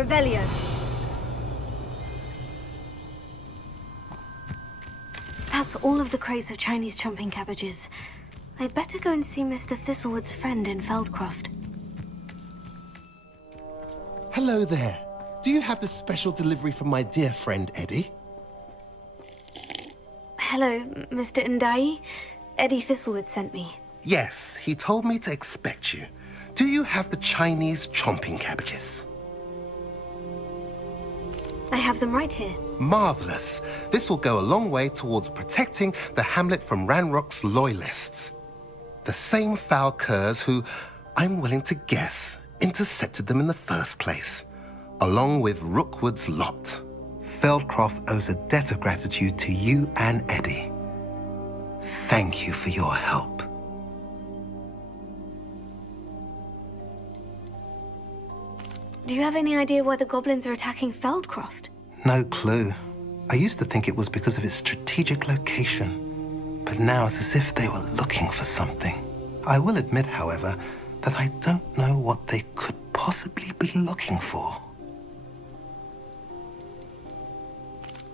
Revelio. That's all of the crates of Chinese chomping cabbages. I'd better go and see Mr. Thistlewood's friend in Feldcroft. Hello there. Do you have the special delivery from my dear friend Eddie? Hello, Mr. Ndai. Eddie Thistlewood sent me. Yes, he told me to expect you. Do you have the Chinese chomping cabbages? I have them right here. Marvelous. This will go a long way towards protecting the hamlet from Ranrock's loyalists. The same foul curs who, I'm willing to guess, intercepted them in the first place, along with Rookwood's lot. Feldcroft owes a debt of gratitude to you and Eddie. Thank you for your help. Do you have any idea why the goblins are attacking Feldcroft? No clue. I used to think it was because of its strategic location, but now it's as if they were looking for something. I will admit, however, that I don't know what they could possibly be looking for.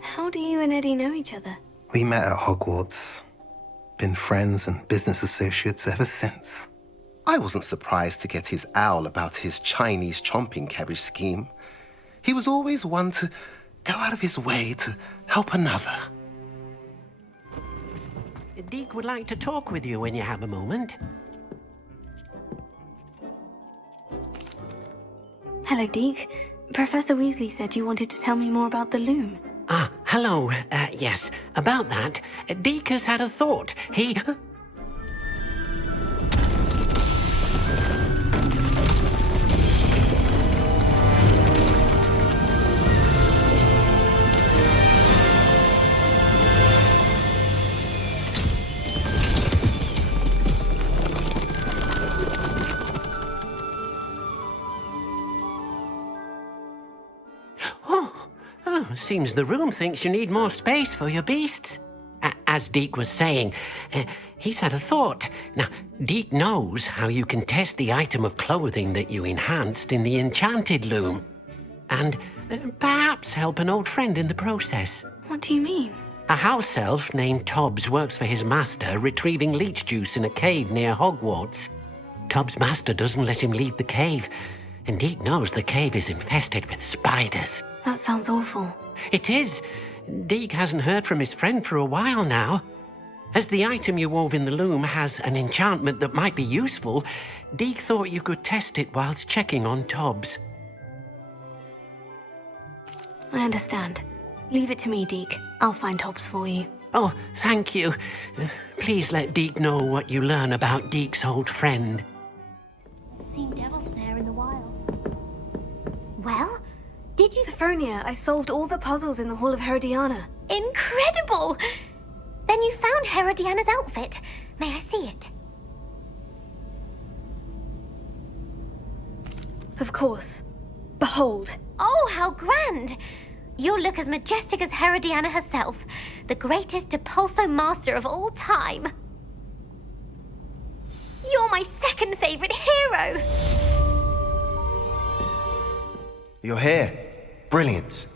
How do you and Eddie know each other? We met at Hogwarts. Been friends and business associates ever since. I wasn't surprised to get his owl about his Chinese chomping cabbage scheme. He was always one to go out of his way to help another. Deek would like to talk with you when you have a moment. Hello, Deke. Professor Weasley said you wanted to tell me more about the loom. Ah, hello. Yes, about that. Deek has had a thought. He... Seems the room thinks you need more space for your beasts. As Deek was saying, he's had a thought. Now, Deek knows how you can test the item of clothing that you enhanced in the enchanted loom. And perhaps help an old friend in the process. What do you mean? A house elf named Tobbs works for his master retrieving leech juice in a cave near Hogwarts. Tobbs' master doesn't let him leave the cave, and Deek knows the cave is infested with spiders. That sounds awful. It is. Deek hasn't heard from his friend for a while now. As the item you wove in the loom has an enchantment that might be useful, Deek thought you could test it whilst checking on Tobbs. I understand. Leave it to me, Deke. I'll find Tobbs for you. Oh, thank you. Please let Deek know what you learn about Deek's old friend. Seen devil snare in the wild. Well? Did you... Sophronia, I solved all the puzzles in the Hall of Herodiana. Incredible! Then you found Herodiana's outfit. May I see it? Of course. Behold. Oh, how grand! You'll look as majestic as Herodiana herself, the greatest Depulso master of all time. You're my second favorite hero! You're here. Brilliant.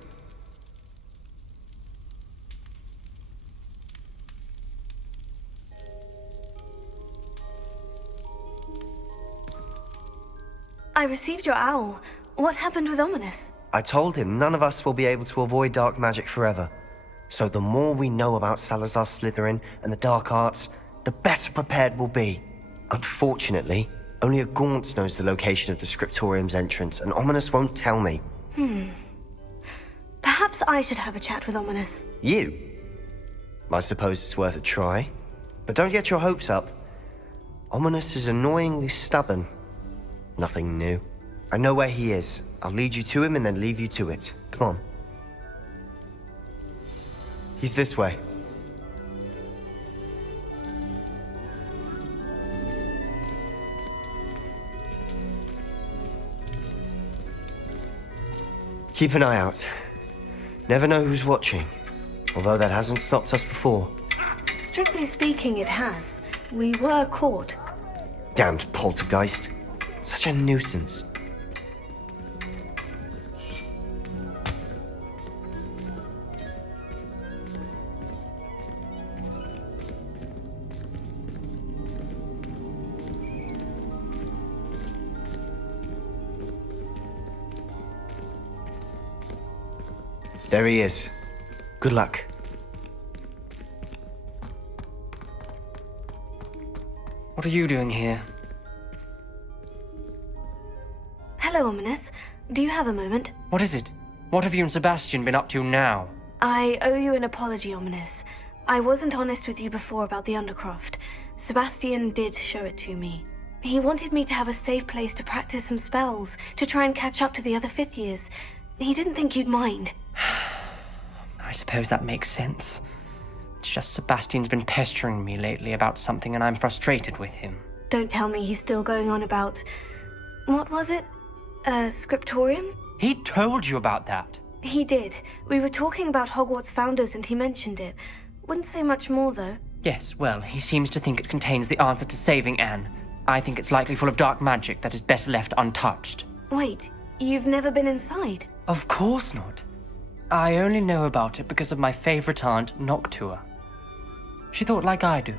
I received your owl. What happened with Ominus? I told him none of us will be able to avoid dark magic forever. So the more we know about Salazar Slytherin and the dark arts, the better prepared we'll be. Unfortunately, only a Gaunt knows the location of the Scriptorium's entrance, and Ominus won't tell me. Perhaps I should have a chat with Ominus. You? I suppose it's worth a try. But don't get your hopes up. Ominus is annoyingly stubborn. Nothing new. I know where he is. I'll lead you to him and then leave you to it. Come on. He's this way. Keep an eye out. Never know who's watching. Although that hasn't stopped us before. Strictly speaking, it has. We were caught. Damned poltergeist. Such a nuisance. There he is. Good luck. What are you doing here? Hello, Ominus. Do you have a moment? What is it? What have you and Sebastian been up to now? I owe you an apology, Ominus. I wasn't honest with you before about the Undercroft. Sebastian did show it to me. He wanted me to have a safe place to practice some spells, to try and catch up to the other fifth years. He didn't think you'd mind. I suppose that makes sense. It's just Sebastian's been pestering me lately about something and I'm frustrated with him. Don't tell me he's still going on about... What was it? Scriptorium? He told you about that? He did. We were talking about Hogwarts founders and he mentioned it. Wouldn't say much more, though. Yes, well, he seems to think it contains the answer to saving Anne. I think it's likely full of dark magic that is better left untouched. Wait, you've never been inside? Of course not. I only know about it because of my favorite aunt, Noctua. She thought like I do.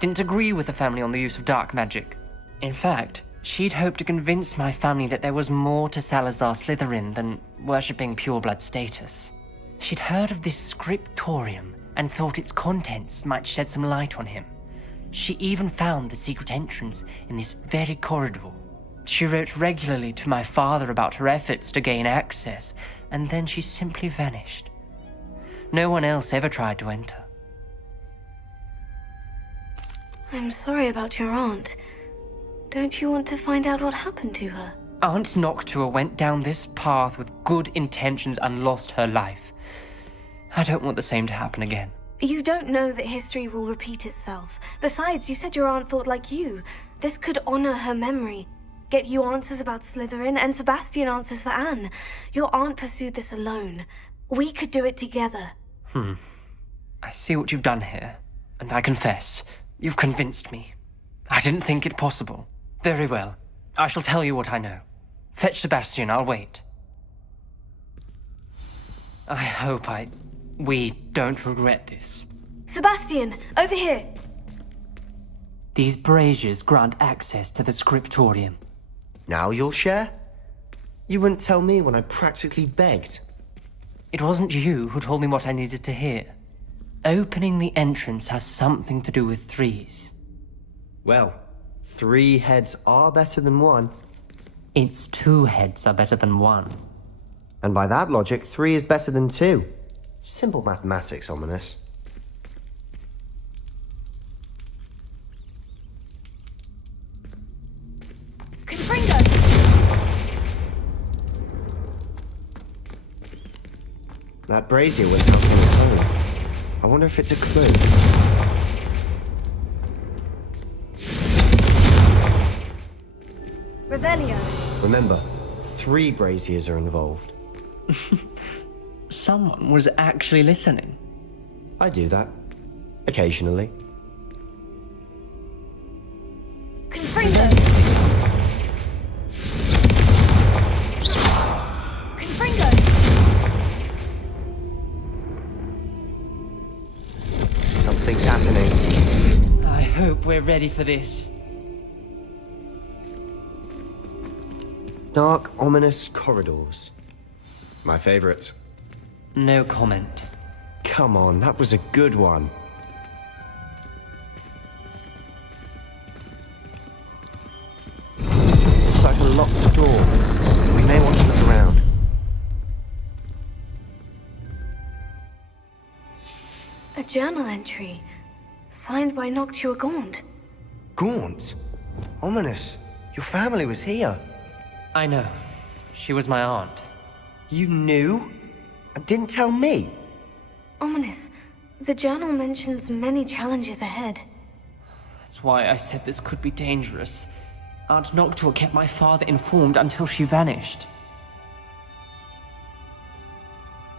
Didn't agree with the family on the use of dark magic. In fact, she'd hoped to convince my family that there was more to Salazar Slytherin than worshipping pureblood status. She'd heard of this Scriptorium and thought its contents might shed some light on him. She even found the secret entrance in this very corridor. She wrote regularly to my father about her efforts to gain access, and then she simply vanished. No one else ever tried to enter. I'm sorry about your aunt. Don't you want to find out what happened to her? Aunt Noctua went down this path with good intentions and lost her life. I don't want the same to happen again. You don't know that history will repeat itself. Besides, you said your aunt thought like you. This could honor her memory. Get you answers about Slytherin, and Sebastian answers for Anne. Your aunt pursued this alone. We could do it together. I see what you've done here, and I confess, you've convinced me. I didn't think it possible. Very well. I shall tell you what I know. Fetch Sebastian, I'll wait. I hope we don't regret this. Sebastian, over here! These braziers grant access to the Scriptorium. Now you'll share? You wouldn't tell me when I practically begged. It wasn't you who told me what I needed to hear. Opening the entrance has something to do with threes. Well, 3 heads are better than 1. It's 2 heads are better than 1. And by that logic, 3 is better than 2. Simple mathematics, Ominus. Confringo! That brazier went out on its own. I wonder if it's a clue. Revelio. Remember, 3 braziers are involved. Someone was actually listening. I do that. Occasionally. Confringo! Confringo! Something's happening. I hope we're ready for this. Dark, ominous corridors. My favorite. No comment. Come on, that was a good one. Looks like a locked door. We may want to look around. A journal entry. Signed by Noctua Gaunt. Gaunt? Ominous. Your family was here. I know. She was my aunt. You knew? And didn't tell me? Ominous. The journal mentions many challenges ahead. That's why I said this could be dangerous. Aunt Noctua kept my father informed until she vanished.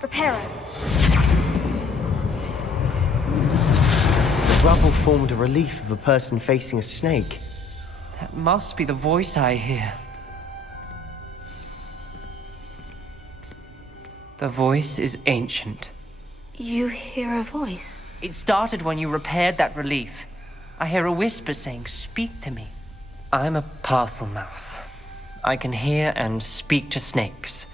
Reparo. The rubble formed a relief of a person facing a snake. That must be the voice I hear. The voice is ancient. You hear a voice. It started when you repaired that relief. I hear a whisper saying, "Speak to me." I'm a parcel mouth. I can hear and speak to snakes.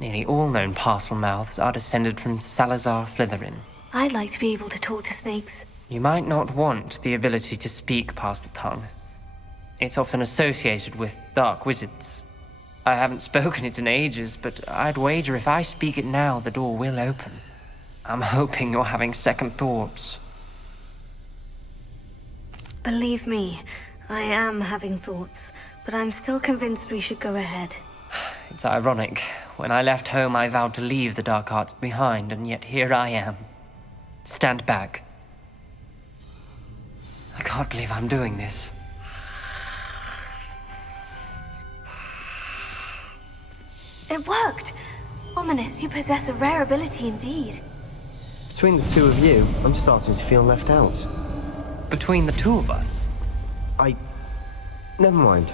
Nearly all known parcel mouths are descended from Salazar Slytherin. I'd like to be able to talk to snakes. You might not want the ability to speak parcel tongue. It's often associated with dark wizards. I haven't spoken it in ages, but I'd wager if I speak it now, the door will open. I'm hoping you're having second thoughts. Believe me, I am having thoughts, but I'm still convinced we should go ahead. It's ironic. When I left home, I vowed to leave the dark arts behind, and yet here I am. Stand back. I can't believe I'm doing this. It worked! Ominus, you possess a rare ability indeed. Between the two of you, I'm starting to feel left out. Between the two of us? Never mind.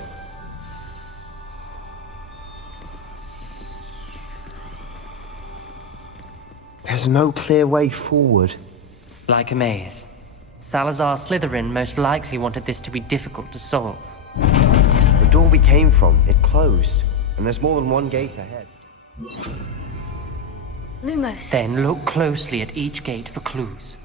There's no clear way forward. Like a maze. Salazar Slytherin most likely wanted this to be difficult to solve. The door we came from, it closed. And there's more than one gate ahead. Lumos. Then look closely at each gate for clues.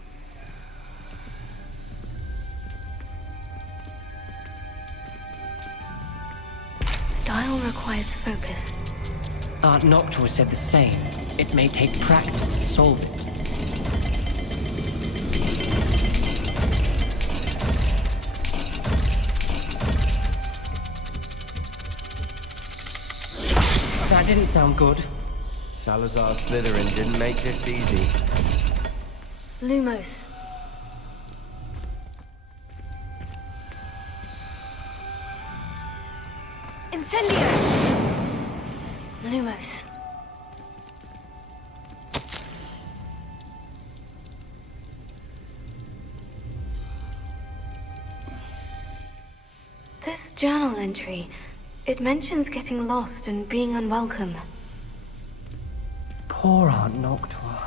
The dial requires focus. Aunt Noctua said the same. It may take practice to solve it. That didn't sound good. Salazar Slytherin didn't make this easy. Lumos. Incendio! Lumos. This journal entry, it mentions getting lost and being unwelcome. Poor Aunt Noctua.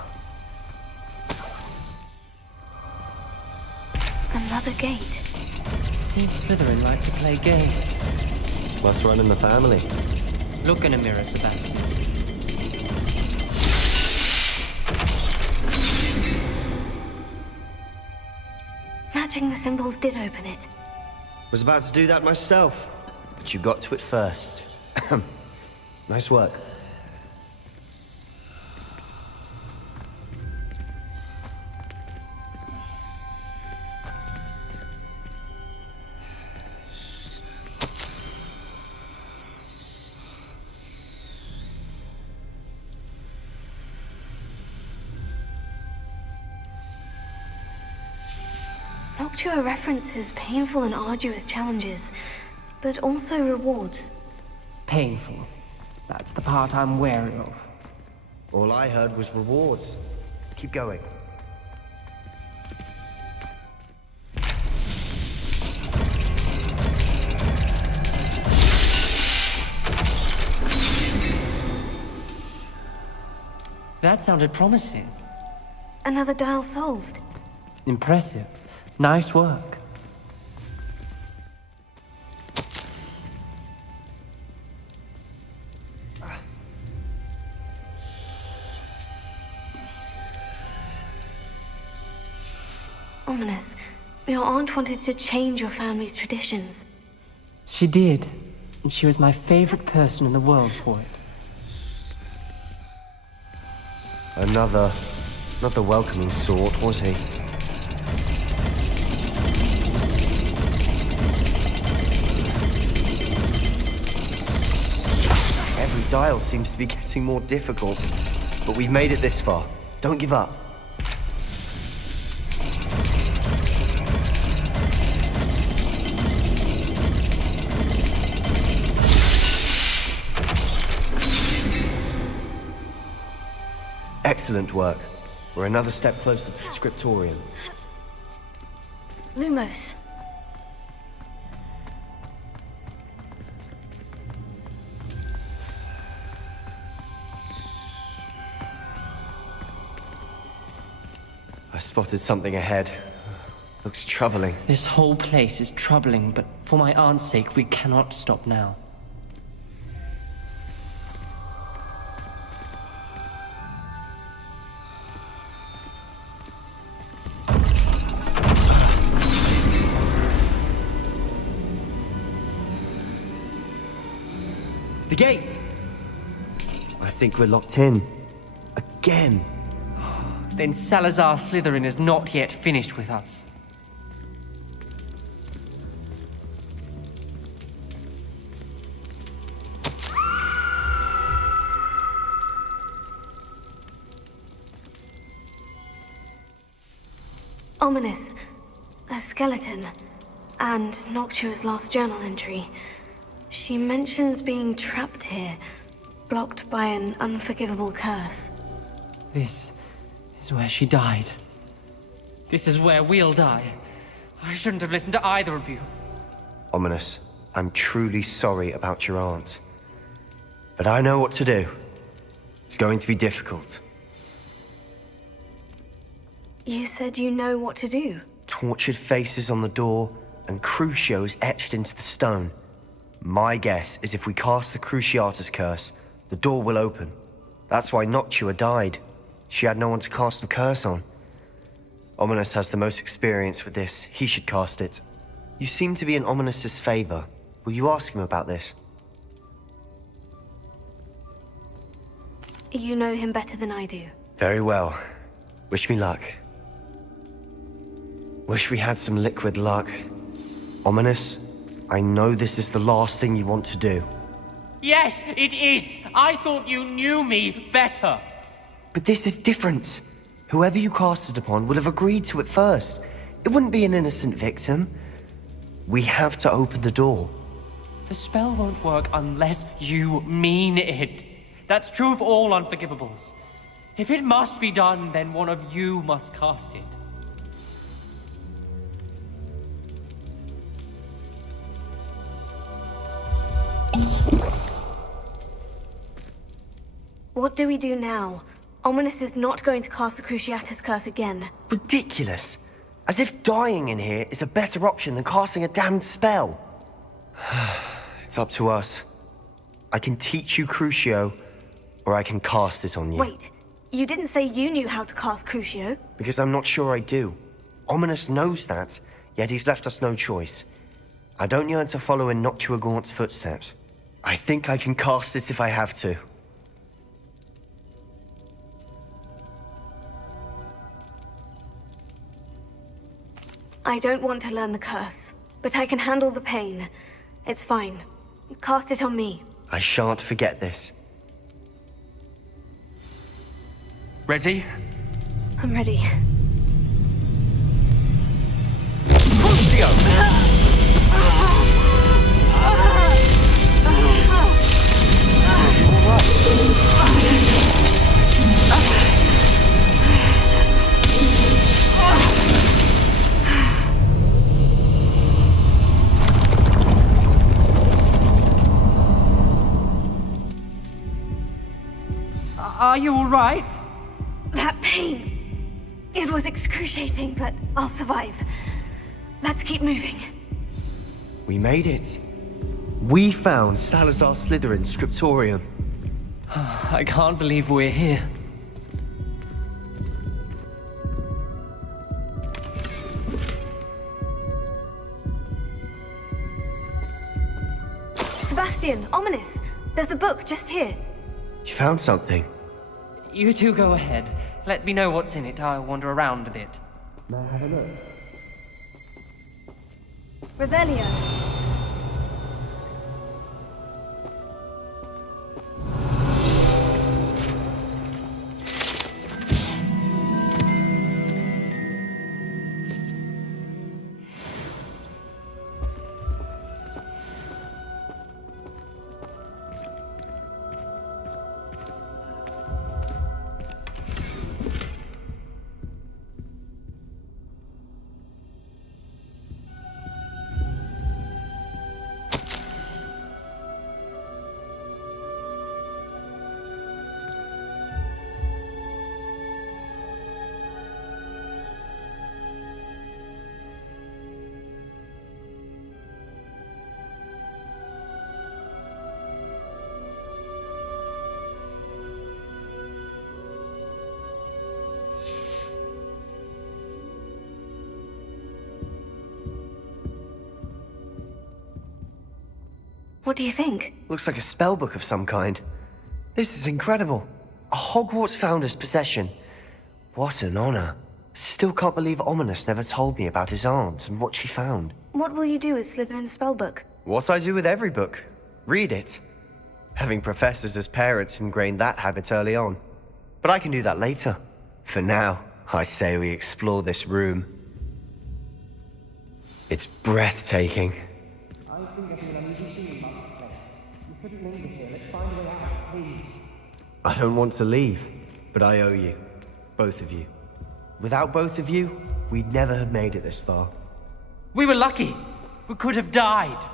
Another gate. Seems Slytherin like to play games. Must run in the family. Look in a mirror, Sebastian. Matching the symbols did open it. Was about to do that myself, but you got to it first. Nice work. Noctua references painful and arduous challenges, but also rewards. Painful. That's the part I'm wary of. All I heard was rewards. Keep going. That sounded promising. Another dial solved. Impressive. Nice work. Ominus, your aunt wanted to change your family's traditions. She did, and she was my favorite person in the world for it. Another, not the welcoming sort, was he? Every dial seems to be getting more difficult, but we've made it this far. Don't give up. Excellent work. We're another step closer to the Scriptorium. Lumos. I spotted something ahead. Looks troubling. This whole place is troubling, but for my aunt's sake, we cannot stop now. The gate! I think we're locked in. Again. Then Salazar Slytherin is not yet finished with us. Ominus, a skeleton, and Noctua's last journal entry. She mentions being trapped here, blocked by an unforgivable curse. This is where she died. This is where we'll die. I shouldn't have listened to either of you. Ominus, I'm truly sorry about your aunt. But I know what to do. It's going to be difficult. You said you know what to do. Tortured faces on the door, and Crucios etched into the stone. My guess is if we cast the Cruciatus curse, the door will open. That's why Noctua died. She had no one to cast the curse on. Ominus has the most experience with this. He should cast it. You seem to be in Ominus's favor. Will you ask him about this? You know him better than I do. Very well. Wish me luck. Wish we had some liquid luck. Ominus, I know this is the last thing you want to do. Yes, it is! I thought you knew me better! But this is different. Whoever you cast it upon would have agreed to it first. It wouldn't be an innocent victim. We have to open the door. The spell won't work unless you mean it. That's true of all unforgivables. If it must be done, then one of you must cast it. What do we do now? Ominus is not going to cast the Cruciatus curse again. Ridiculous. As if dying in here is a better option than casting a damned spell. It's up to us. I can teach you Crucio, or I can cast it on you. Wait, you didn't say you knew how to cast Crucio? Because I'm not sure I do. Ominus knows that, yet he's left us no choice. I don't yearn to follow in Noctua Gaunt's footsteps. I think I can cast it if I have to. I don't want to learn the curse, but I can handle the pain. It's fine. Cast it on me. I shan't forget this. Ready? I'm ready. Are you all right? That pain. It was excruciating, but I'll survive. Let's keep moving. We made it. We found Salazar Slytherin's Scriptorium. I can't believe we're here. Sebastian, Ominus, there's a book just here. You found something. You two go ahead. Let me know what's in it. I'll wander around a bit. May I have a look? Revelio. What do you think? Looks like a spell book of some kind. This is incredible. A Hogwarts founder's possession. What an honor. Still can't believe Ominus never told me about his aunt and what she found. What will you do with Slytherin's spellbook? What I do with every book. Read it. Having professors as parents ingrained that habit early on. But I can do that later. For now, I say we explore this room. It's breathtaking. I don't want to leave, but I owe you. Both of you. Without both of you, we'd never have made it this far. We were lucky. We could have died.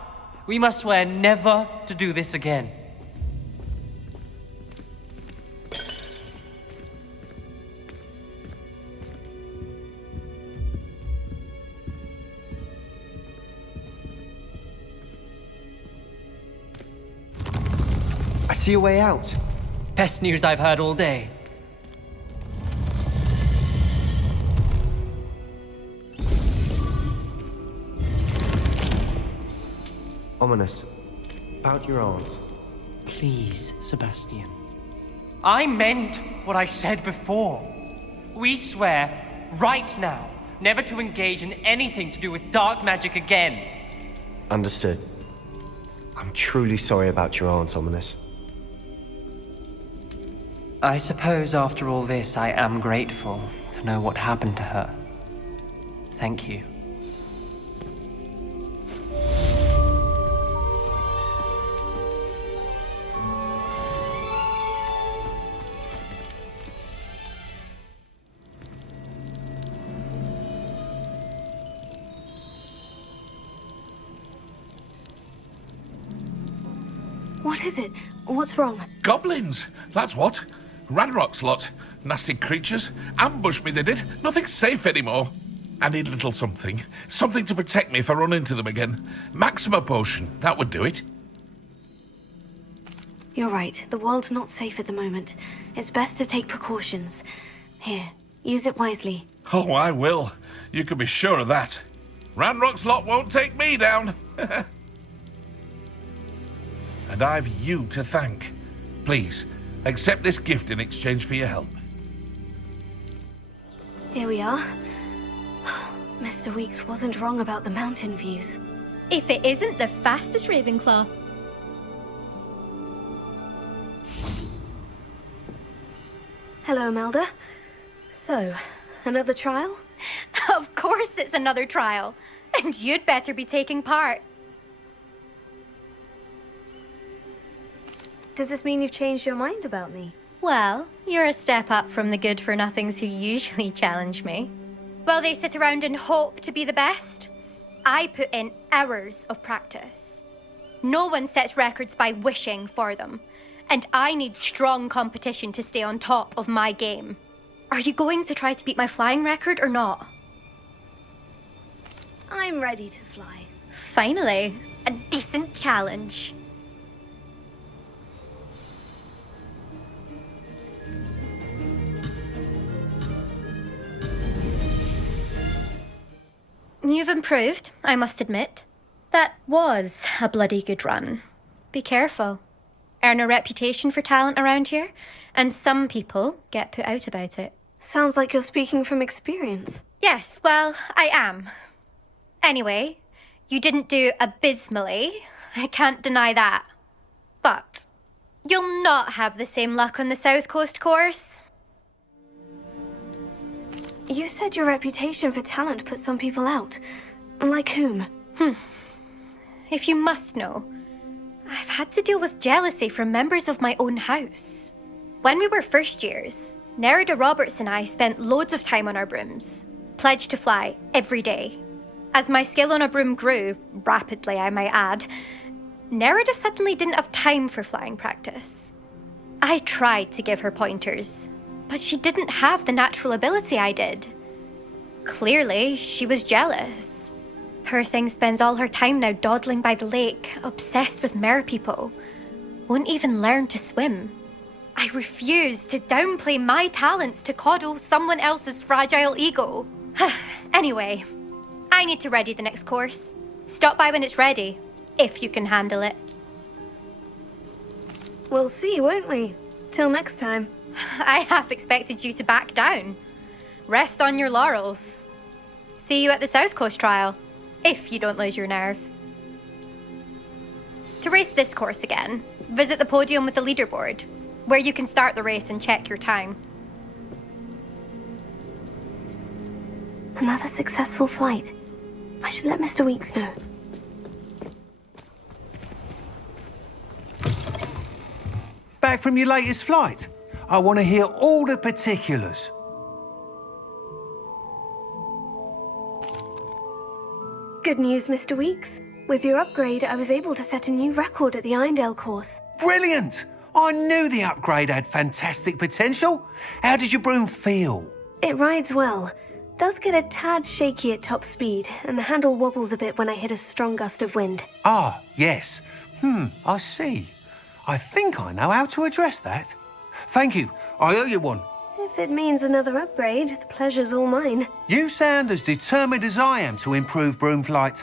We must swear never to do this again. I see a way out. Best news I've heard all day. Ominus, about your aunt. Please, Sebastian. I meant what I said before. We swear, right now, never to engage in anything to do with dark magic again. Understood. I'm truly sorry about your aunt, Ominus. I suppose after all this, I am grateful to know what happened to her. Thank you. What is it? What's wrong? Goblins, that's what. Ranrock's lot. Nasty creatures. Ambushed me, they did. Nothing's safe anymore. I need a little something. Something to protect me if I run into them again. Maxima potion, that would do it. You're right. The world's not safe at the moment. It's best to take precautions. Here, use it wisely. Oh, I will. You can be sure of that. Ranrock's lot won't take me down. And I've you to thank. Please, accept this gift in exchange for your help. Here we are. Mr. Weeks wasn't wrong about the mountain views. If it isn't the fastest Ravenclaw. Hello, Melda. So, another trial? Of course it's another trial. And you'd better be taking part. Does this mean you've changed your mind about me? Well, you're a step up from the good-for-nothings who usually challenge me. Well, they sit around and hope to be the best. I put in hours of practice. No one sets records by wishing for them. And I need strong competition to stay on top of my game. Are you going to try to beat my flying record or not? I'm ready to fly. Finally, a decent challenge. You've improved, I must admit. That was a bloody good run. Be careful. Earn a reputation for talent around here, and some people get put out about it. Sounds like you're speaking from experience. Yes, well, I am. Anyway, you didn't do abysmally. I can't deny that. But you'll not have the same luck on the South Coast course. You said your reputation for talent put some people out. Like whom? If you must know, I've had to deal with jealousy from members of my own house. When we were first years, Nerida Roberts and I spent loads of time on our brooms, pledged to fly every day. As my skill on a broom grew, rapidly I might add, Nerida suddenly didn't have time for flying practice. I tried to give her pointers, but she didn't have the natural ability I did. Clearly, she was jealous. Poor thing spends all her time now dawdling by the lake, obsessed with merpeople. Won't even learn to swim. I refuse to downplay my talents to coddle someone else's fragile ego. Anyway, I need to ready the next course. Stop by when it's ready, if you can handle it. We'll see, won't we? Till next time. I half expected you to back down. Rest on your laurels. See you at the South Coast trial, if you don't lose your nerve. To race this course again, visit the podium with the leaderboard, where you can start the race and check your time. Another successful flight. I should let Mr. Weeks know. Back from your latest flight? I want to hear all the particulars. Good news, Mr. Weeks. With your upgrade, I was able to set a new record at the Irondale course. Brilliant! I knew the upgrade had fantastic potential. How did your broom feel? It rides well. Does get a tad shaky at top speed, and the handle wobbles a bit when I hit a strong gust of wind. Ah, yes. I see. I think I know how to address that. Thank you. I owe you one. If it means another upgrade, the pleasure's all mine. You sound as determined as I am to improve broom flight.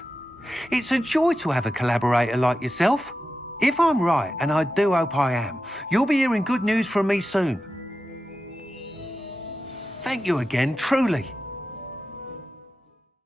It's a joy to have a collaborator like yourself. If I'm right, and I do hope I am, you'll be hearing good news from me soon. Thank you again, truly.